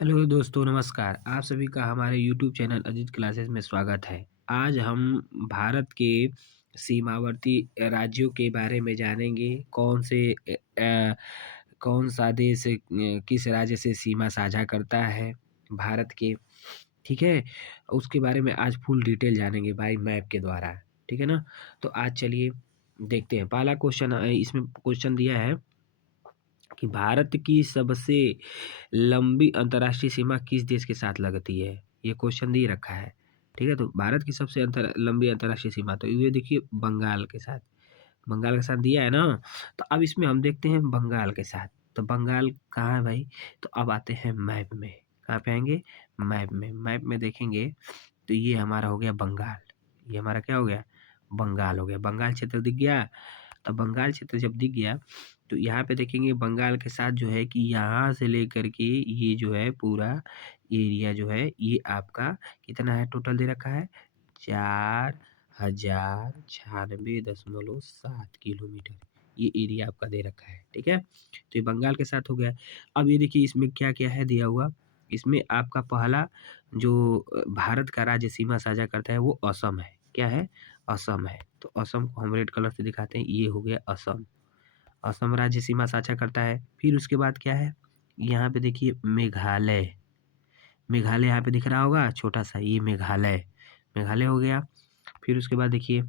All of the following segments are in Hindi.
हेलो दोस्तों, नमस्कार। आप सभी का हमारे यूट्यूब चैनल अजीत क्लासेस में स्वागत है। आज हम भारत के सीमावर्ती राज्यों के बारे में जानेंगे। कौन सा देश किस राज्य से सीमा साझा करता है भारत के, ठीक है। उसके बारे में आज फुल डिटेल जानेंगे भाई, मैप के द्वारा, ठीक है ना। तो आज चलिए देखते हैं। पहला क्वेश्चन, इसमें क्वेश्चन दिया है कि भारत की सबसे लंबी अंतर्राष्ट्रीय सीमा किस देश के साथ लगती है। ये क्वेश्चन दे रखा है, ठीक है। तो भारत की सबसे लंबी अंतर्राष्ट्रीय सीमा, तो ये देखिए बंगाल के साथ, बंगाल के साथ दिया है ना। तो अब इसमें हम देखते हैं बंगाल के साथ। तो बंगाल कहाँ है भाई? तो अब आते हैं मैप में। कहाँ पे आएंगे? मैप में देखेंगे तो ये हमारा हो गया बंगाल। ये हमारा क्या हो गया? बंगाल हो गया। बंगाल क्षेत्र दिख गया। तो बंगाल क्षेत्र जब दिख गया तो यहाँ पे देखेंगे बंगाल के साथ जो है कि यहाँ से लेकर के ये जो है पूरा एरिया जो है ये आपका कितना है, टोटल दे रखा है 4096.7 किलोमीटर। ये एरिया आपका दे रखा है, ठीक है। तो ये बंगाल के साथ हो गया। अब ये देखिए इसमें क्या क्या है दिया हुआ। इसमें आपका पहला जो भारत का राज्य सीमा साझा करता है वो असम है। क्या है? असम है। तो असम को हम रेड कलर से दिखाते हैं। ये हो गया असम। असम राज्य सीमा साझा करता है। फिर उसके बाद क्या है? यहाँ पे देखिए मेघालय। मेघालय यहाँ पे दिख रहा होगा छोटा सा, ये मेघालय। मेघालय हो गया। फिर उसके बाद देखिए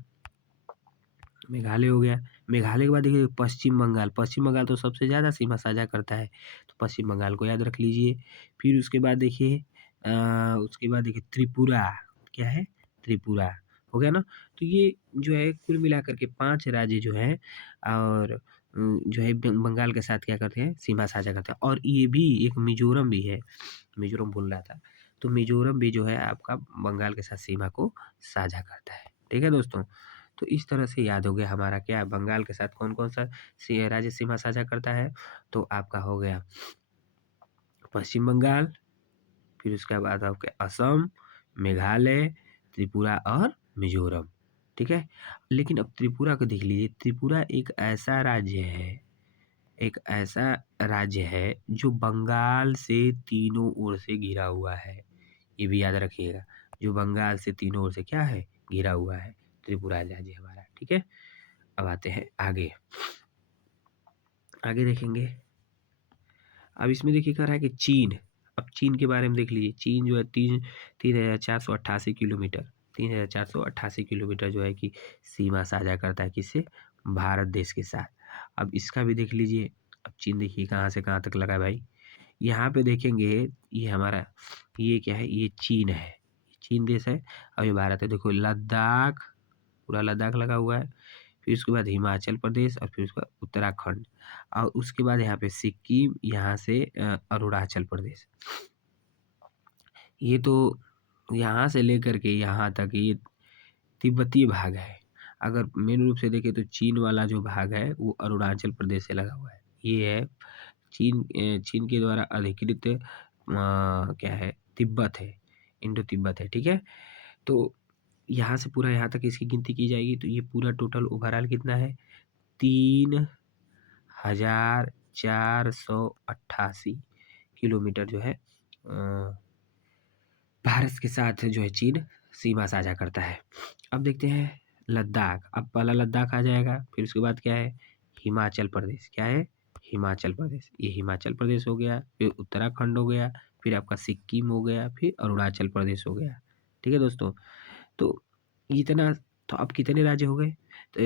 मेघालय हो गया। मेघालय के बाद देखिए पश्चिम बंगाल। पश्चिम बंगाल तो सबसे ज़्यादा सीमा साझा करता है, तो पश्चिम बंगाल को याद रख लीजिए। फिर उसके बाद देखिए त्रिपुरा। क्या है? त्रिपुरा हो गया ना। तो ये जो है कुल मिलाकर के 5 राज्य जो हैं और जो है बंगाल के साथ क्या करते हैं, सीमा साझा करते हैं। और ये भी एक मिजोरम भी है। मिजोरम भूल रहा था। तो मिजोरम भी जो है आपका बंगाल के साथ सीमा को साझा करता है, ठीक है दोस्तों। तो इस तरह से याद हो गया हमारा क्या बंगाल के साथ कौन कौन सा राज्य सीमा साझा करता है। तो आपका हो गया पश्चिम बंगाल, फिर उसके बाद आपके असम, मेघालय, त्रिपुरा और मिजोरम, ठीक है। लेकिन अब त्रिपुरा को देख लीजिए। त्रिपुरा एक ऐसा राज्य है जो बंगाल से तीनों ओर से घिरा हुआ है। ये भी याद रखिएगा, जो बंगाल से तीनों ओर से क्या है, घिरा हुआ है त्रिपुरा राज्य हमारा, ठीक है। अब आते हैं आगे। आगे देखेंगे। अब इसमें देखिए कह रहा है कि चीन। अब चीन के बारे में देख लीजिए। चीन जो है 3,488 किलोमीटर, 3,488 किलोमीटर जो है कि सीमा साझा करता है किससे? भारत देश के साथ। अब इसका भी देख लीजिए। अब चीन देखिए कहाँ से कहाँ तक लगा है भाई। यहाँ पे देखेंगे ये हमारा, ये क्या है? ये चीन है। चीन देश है। अब ये भारत है। देखो लद्दाख, पूरा लद्दाख लगा हुआ है। फिर उसके बाद हिमाचल प्रदेश और फिर उसके बाद उत्तराखंड और उसके बाद यहाँ पे सिक्किम, यहाँ से अरुणाचल प्रदेश। ये तो यहाँ से लेकर के यहाँ तक ये तिब्बतीय भाग है। अगर मेन रूप से देखें तो चीन वाला जो भाग है वो अरुणाचल प्रदेश से लगा हुआ है। ये है चीन के द्वारा अधिकृत क्या है, तिब्बत है, इंडो तिब्बत है, ठीक है। तो यहाँ से पूरा यहाँ तक इसकी गिनती की जाएगी तो ये पूरा टोटल ओवरऑल कितना है? 3,488 किलोमीटर जो है भारत के साथ जो है चीन सीमा साझा करता है। अब देखते हैं लद्दाख। अब पहला लद्दाख आ जाएगा। फिर उसके बाद क्या है? हिमाचल प्रदेश। क्या है? हिमाचल प्रदेश। ये हिमाचल प्रदेश हो गया। फिर उत्तराखंड हो गया। फिर आपका सिक्किम हो गया। फिर अरुणाचल प्रदेश हो गया, ठीक है दोस्तों। तो इतना, तो अब कितने राज्य हो गए? तो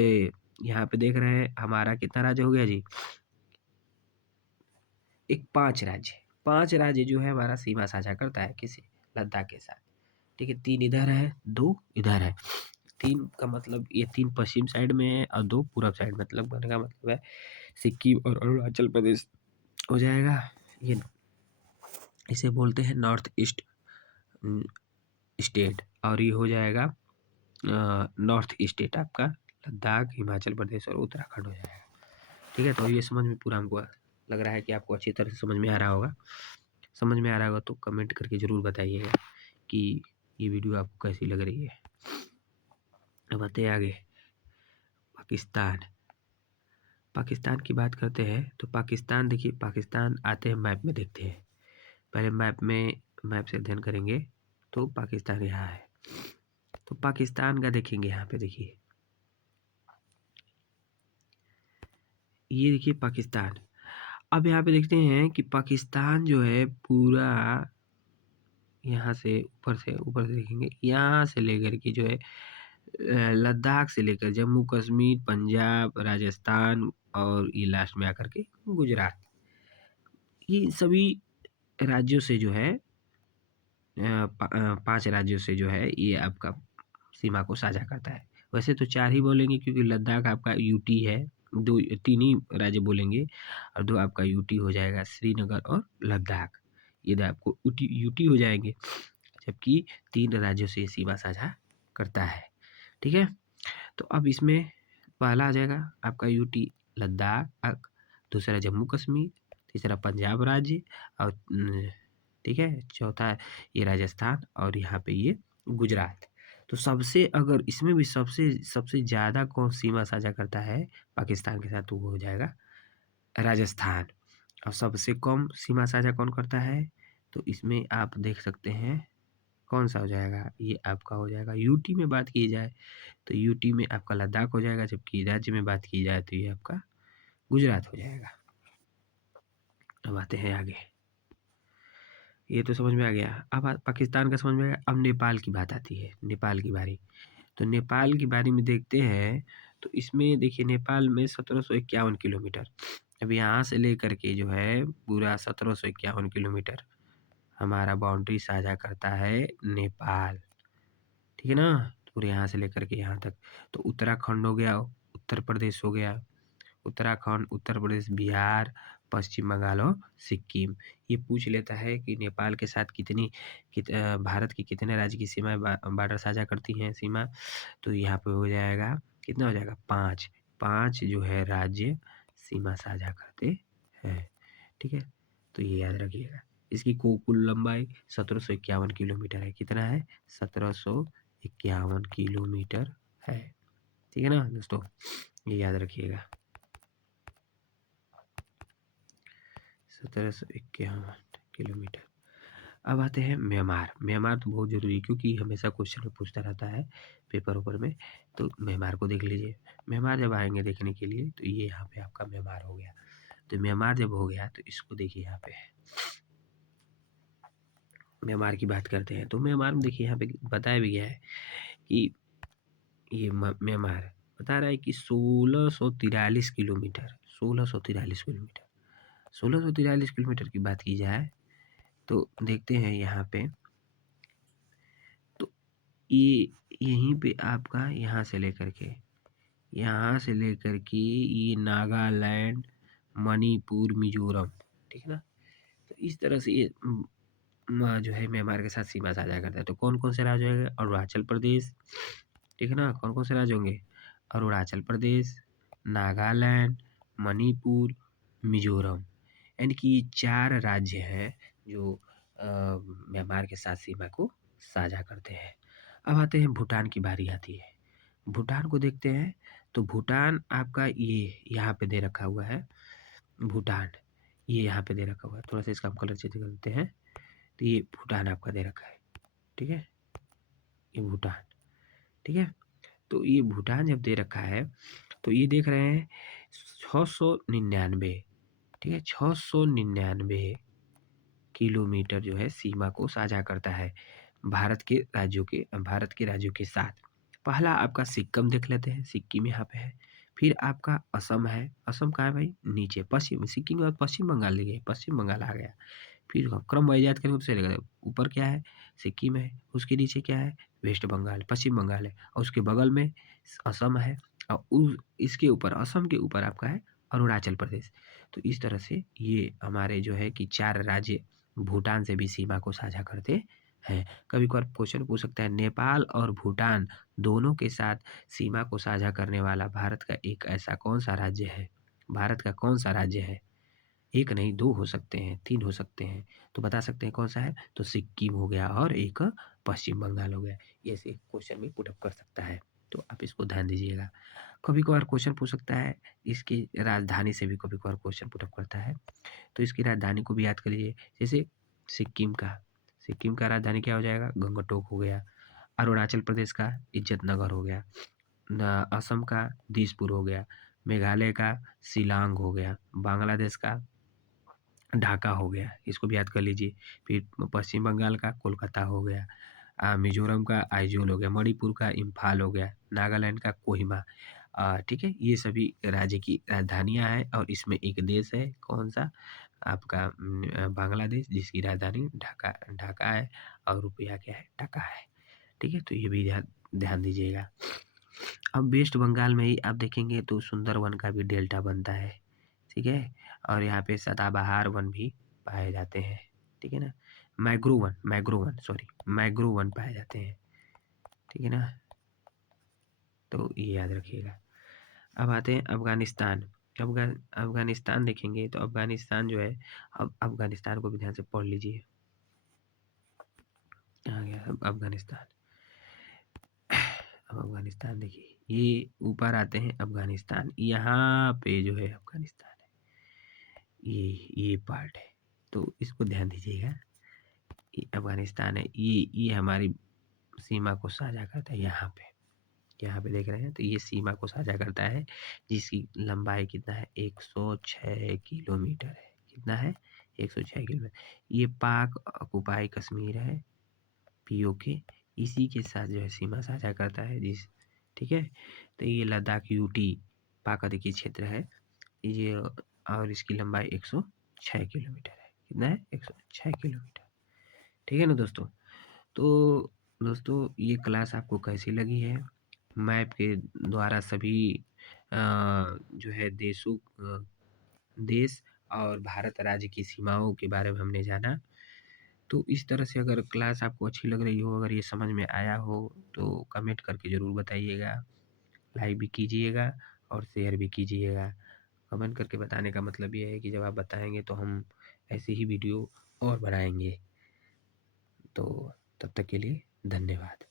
यहाँ पे देख रहे हैं हमारा कितना राज्य हो गया जी? एक 5 राज्य। 5 राज्य जो है हमारा सीमा साझा करता है किसी? लद्दाख के साथ, ठीक है। 3 इधर है, 2 इधर है। 3 का मतलब ये 3 पश्चिम साइड में है और 2 पूरब साइड, मतलब कहने का मतलब है सिक्किम और अरुणाचल प्रदेश हो जाएगा। ये इसे बोलते हैं नॉर्थ ईस्ट स्टेट, और ये हो जाएगा नॉर्थ स्टेट आपका लद्दाख, हिमाचल प्रदेश और उत्तराखंड हो जाएगा, ठीक है। तो ये समझ में पूरा हमको लग रहा है कि आपको अच्छी तरह से समझ में आ रहा होगा। समझ में आ रहा होगा तो कमेंट करके ज़रूर बताइएगा कि ये वीडियो आपको कैसी लग रही है। अब आते हैं आगे। पाकिस्तान। पाकिस्तान की बात करते हैं तो पाकिस्तान देखिए, पाकिस्तान आते हैं मैप में देखते हैं। पहले मैप से अध्ययन करेंगे तो पाकिस्तान यहाँ है, तो पाकिस्तान का देखेंगे। यहाँ पे देखिए, ये देखिए पाकिस्तान। अब यहाँ पे देखते हैं कि पाकिस्तान जो है पूरा यहाँ से ऊपर से देखेंगे, यहाँ से लेकर के जो है लद्दाख से लेकर जम्मू कश्मीर, पंजाब, राजस्थान और ये लास्ट में आकर के गुजरात, ये सभी राज्यों से जो है 5 राज्यों से जो है ये आपका सीमा को साझा करता है। वैसे तो 4 ही बोलेंगे क्योंकि लद्दाख आपका यूटी है, 3 ही राज्य बोलेंगे और 2 आपका यूटी हो जाएगा, श्रीनगर और लद्दाख। ये आपको यूटी हो जाएंगे, जबकि 3 राज्यों से सीमा साझा करता है। ठीक है, तो अब इसमें पहला आ जाएगा आपका यूटी लद्दाख, दूसरा जम्मू कश्मीर, तीसरा पंजाब राज्य और ठीक है, चौथा ये राजस्थान और यहाँ पे ये गुजरात। तो सबसे अगर इसमें भी सबसे ज़्यादा कौन सीमा साझा करता है पाकिस्तान के साथ, तो वो हो जाएगा राजस्थान। और सबसे कम सीमा साझा कौन करता है, तो इसमें आप देख सकते हैं कौन सा हो जाएगा, ये आपका हो जाएगा यूटी में बात की जाए तो यूटी में आपका लद्दाख हो जाएगा, जबकि राज्य में बात की जाए तो ये आपका गुजरात हो जाएगा। अब आते हैं आगे, ये तो समझ में आ गया। अब पाकिस्तान का समझ में आ गया। अब नेपाल की बात आती है, नेपाल की बारी। तो नेपाल की बारी में देखते हैं तो इसमें देखिए नेपाल में 1751 किलोमीटर, अब यहाँ से लेकर के जो है पूरा 1751 किलोमीटर हमारा बाउंड्री साझा करता है नेपाल। ठीक है ना, पूरे यहाँ से लेकर के यहाँ तक। तो उत्तराखंड हो गया, उत्तर प्रदेश हो गया, उत्तराखंड, उत्तर प्रदेश, बिहार, पश्चिम बंगाल और सिक्किम। ये पूछ लेता है कि नेपाल के साथ भारत की कितने राज्य की सीमा बॉर्डर साझा करती हैं सीमा, तो यहाँ पे हो जाएगा कितना हो जाएगा 5 5 जो है राज्य सीमा साझा करते हैं। ठीक है, तो ये याद रखिएगा। इसकी कुल लंबाई 1751 किलोमीटर है। कितना है, 1751 किलोमीटर है। ठीक है ना दोस्तों, ये याद रखिएगा, 1751 किलोमीटर। अब आते हैं म्यांमार। म्यांमार तो बहुत ज़रूरी है क्योंकि हमेशा क्वेश्चन में पूछता रहता है पेपर ऊपर में, तो म्यांमार को देख लीजिए। म्यांमार जब आएंगे देखने के लिए तो ये यहाँ पे आपका म्यांमार हो गया। तो म्यांमार जब हो गया तो इसको देखिए, यहाँ पे म्यांमार की बात करते हैं। तो म्यांमार में देखिए यहाँ पे बताया भी गया है कि ये म्यांमार बता रहा है कि 1643 किलोमीटर, 1643 किलोमीटर, 1643 किलोमीटर की बात की जाए तो देखते हैं यहाँ पे, तो ये यहीं पे आपका यहाँ से लेकर के ये नागालैंड, मणिपुर, मिजोरम, ठीक है ना। तो इस तरह से ये जो है म्यांमार के साथ सीमा साझा करता है। तो कौन कौन से राज्य होंगे, अरुणाचल प्रदेश, ठीक है ना, कौन कौन से राज्य होंगे, अरुणाचल प्रदेश, नागालैंड, मणिपुर, मिजोरम, यानी कि 4 राज्य हैं जो म्यांमार के साथ सीमा को साझा करते हैं। अब आते हैं भूटान की बारी आती है। भूटान को देखते हैं तो भूटान आपका ये यहाँ पे दे रखा हुआ है, भूटान ये यहाँ पे दे रखा हुआ है, थोड़ा सा इसका हम कलर चेंज कर देते हैं। तो ये भूटान आपका दे रखा है, ठीक है, ये भूटान, ठीक है। तो ये भूटान जब दे रखा है तो ये देख रहे हैं 699, ठीक है, 699 किलोमीटर जो है सीमा को साझा करता है भारत के राज्यों के साथ। पहला आपका सिक्किम देख लेते हैं, सिक्किम यहाँ पे है। फिर आपका असम है, असम कहाँ है भाई, नीचे पश्चिम, सिक्किम के बाद पश्चिम बंगाल देखिए, पश्चिम बंगाल आ गया। फिर क्रम वाइज याद करेंगे तो चलेगा, ऊपर क्या है, सिक्किम है, उसके नीचे क्या है, वेस्ट बंगाल, पश्चिम बंगाल है, और उसके बगल में असम है, और इसके ऊपर, असम के ऊपर आपका है अरुणाचल प्रदेश। तो इस तरह से ये हमारे जो है कि 4 राज्य भूटान से भी सीमा को साझा करते हैं। कभी कभार क्वेश्चन पूछ सकता है, नेपाल और भूटान दोनों के साथ सीमा को साझा करने वाला भारत का एक ऐसा कौन सा राज्य है, भारत का कौन सा राज्य है, एक नहीं 2 हो सकते हैं, 3 हो सकते हैं, तो बता सकते हैं कौन सा है, तो सिक्किम हो गया और एक पश्चिम बंगाल हो गया। ये ऐसे क्वेश्चन में पुट अप कर सकता है, तो आप इसको ध्यान दीजिएगा। कभी कभार क्वेश्चन पूछ सकता है इसकी राजधानी से भी, कभी कभार क्वेश्चन पुट अप करता है, तो इसकी राजधानी को भी याद कर लीजिए। जैसे सिक्किम का राजधानी क्या हो जाएगा? गंगटोक हो गया। अरुणाचल प्रदेश का इज्जतनगर हो गया। असम का दिसपुर हो गया। मेघालय का शिलांग हो गया। बांग्लादेश का ढाका हो गया, इसको भी याद कर लीजिए। फिर पश्चिम बंगाल का कोलकाता हो गया। मिजोरम का आइजोल हो गया। मणिपुर का इम्फाल हो गया। नागालैंड का कोहिमा। ठीक है, ये सभी राज्य की राजधानियाँ हैं और इसमें एक देश है, कौन सा? आपका बांग्लादेश, जिसकी राजधानी ढाका ढाका है और रुपया क्या है? टका है। ठीक है, तो ये भी ध्यान ध्यान दीजिएगा। अब वेस्ट बंगाल में ही आप देखेंगे तो सुंदरवन का भी डेल्टा बनता है। ठीक है, और यहाँ पे सदाबहार वन भी पाए जाते हैं। ठीक है ना, मैग्रो वन पाए जाते हैं। ठीक है ना, तो ये याद रखिएगा। अब आते हैं अफगानिस्तान। अफगानिस्तान देखेंगे तो अफगानिस्तान जो है, अब अफगानिस्तान को भी ध्यान से पढ़ लीजिए। आ गया अब अफगानिस्तान। अब अफगानिस्तान देखिए, ये ऊपर आते हैं अफगानिस्तान, यहाँ पे जो है अफगानिस्तान है, ये पार्ट है, तो इसको ध्यान दीजिएगा। ये अफगानिस्तान है, ये हमारी सीमा को साझा करता है। यहाँ पे देख रहे हैं तो ये सीमा को साझा करता है, जिसकी लंबाई कितना है? 106 किलोमीटर है। कितना है? 106 किलोमीटर। ये पाक ऑक्युपाई कश्मीर है, पीओके, इसी के साथ जो है सीमा साझा करता है जिस। ठीक है, तो ये लद्दाख यूटी पाक अधिकृत क्षेत्र है ये, और इसकी लंबाई 106 किलोमीटर है। कितना है? 106 किलोमीटर। ठीक है ना दोस्तों? तो दोस्तों, ये क्लास आपको कैसी लगी है? मैप के द्वारा सभी जो है देश और भारत राज्य की सीमाओं के बारे में हमने जाना। तो इस तरह से अगर क्लास आपको अच्छी लग रही हो, अगर ये समझ में आया हो, तो कमेंट करके ज़रूर बताइएगा, लाइक भी कीजिएगा और शेयर भी कीजिएगा। कमेंट करके बताने का मतलब ये है कि जब आप बताएंगे तो हम ऐसी ही वीडियो और बनाएंगे। तो तब तक के लिए धन्यवाद।